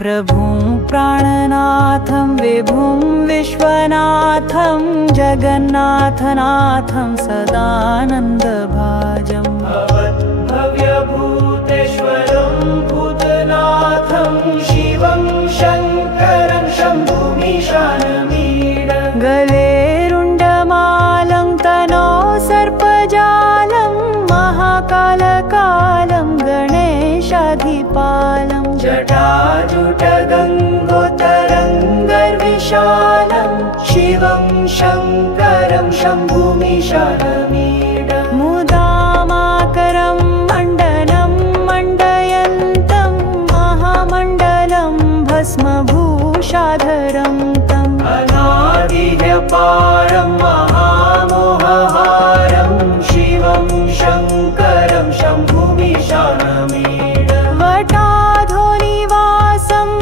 प्रभुं प्राणनाथं विभुं विश्वनाथं जगन्नाथनाथं सदानन्दभाजं भवद्भव्यभूतेश्वरं भूतनाथं शिवं शङ्करं शम्भुमीशानमीडं गलेरुण्डमालं तनौ सर्पजालं महाकालकालं गणेशाधिपालं जटाजुटगङ्गोत्तरङ्गर्विशालं शिवं शङ्करं शम्भुमीशानमीडं मुदामाकरं मण्डनं मण्डयन्तं महामण्डलं भस्मभूषाधरं तम् अनादिह्यपारं महामोहहारं शिवं शङ्करं शम्भुमीशानमीडं वटाधोनिवासं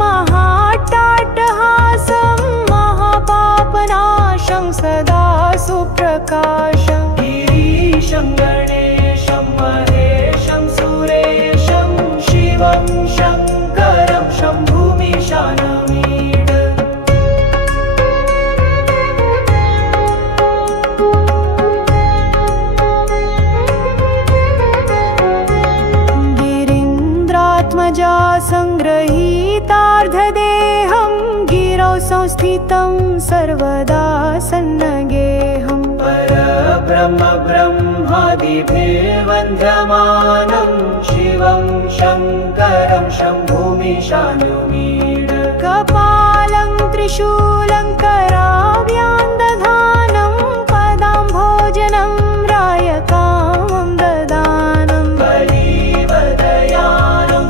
महाट्टाट्टहासं महापापनाशं सदा सुप्रकाशं गिरीशं गणेशं महेशं सुरेशं शिवं शङ्करं शम्भुमीशानमीडं गिरीन्द्रात्मजा संग्रहीतार्धदेहं गिरौ संस्थितं सर्वदा सन्नगेहं परब्रह्म ब्रह्मादिभिर्वन्द्यमानं शिवं शङ्करं शम्भुमीशानमीडं कपालं त्रिशूलं कराभ्यान्दधानं पदाम्भोजनं रायकामं ददानं बलिवदयानं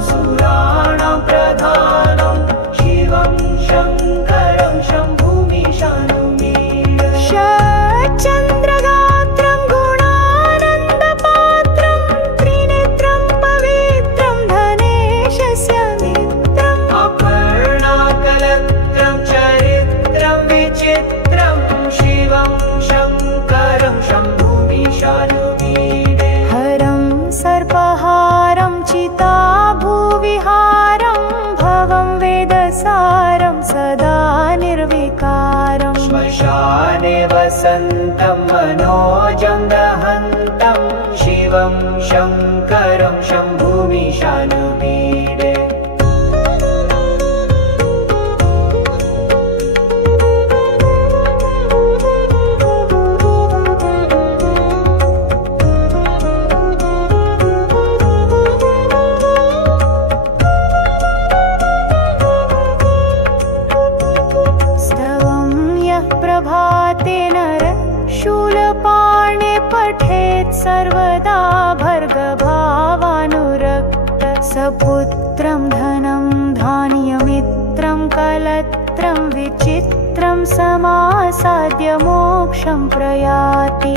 सुराणां प्रधानं शिवं शङ्करं शम्भुमीशानमीडं षट्चन्द्रगात्रं गुणानन्दपात्रं त्रिनेत्रं पवित्रं धनेशस्य मित्रम् अपर्णाकलत्रं चरित्रं विचित्रं शिवं शङ्करं शम्भुमीशानमीडे हरं सर्पहारं चिताभुविहारं भवं वेदसारं सदा निर्विकारं श्मशाने वसन्तं मनोजं दहन्तं शिवं शङ्करं शम्भुमीशानमीडे स्तवं यः प्रभाते नर शूलपाणे पठेत् सर्वदा भर्गभावानुरक्त सपुत्रं धनं धान्यमित्रं कलत्रं विचित्रं समासाद्य मोक्षं प्रयाति।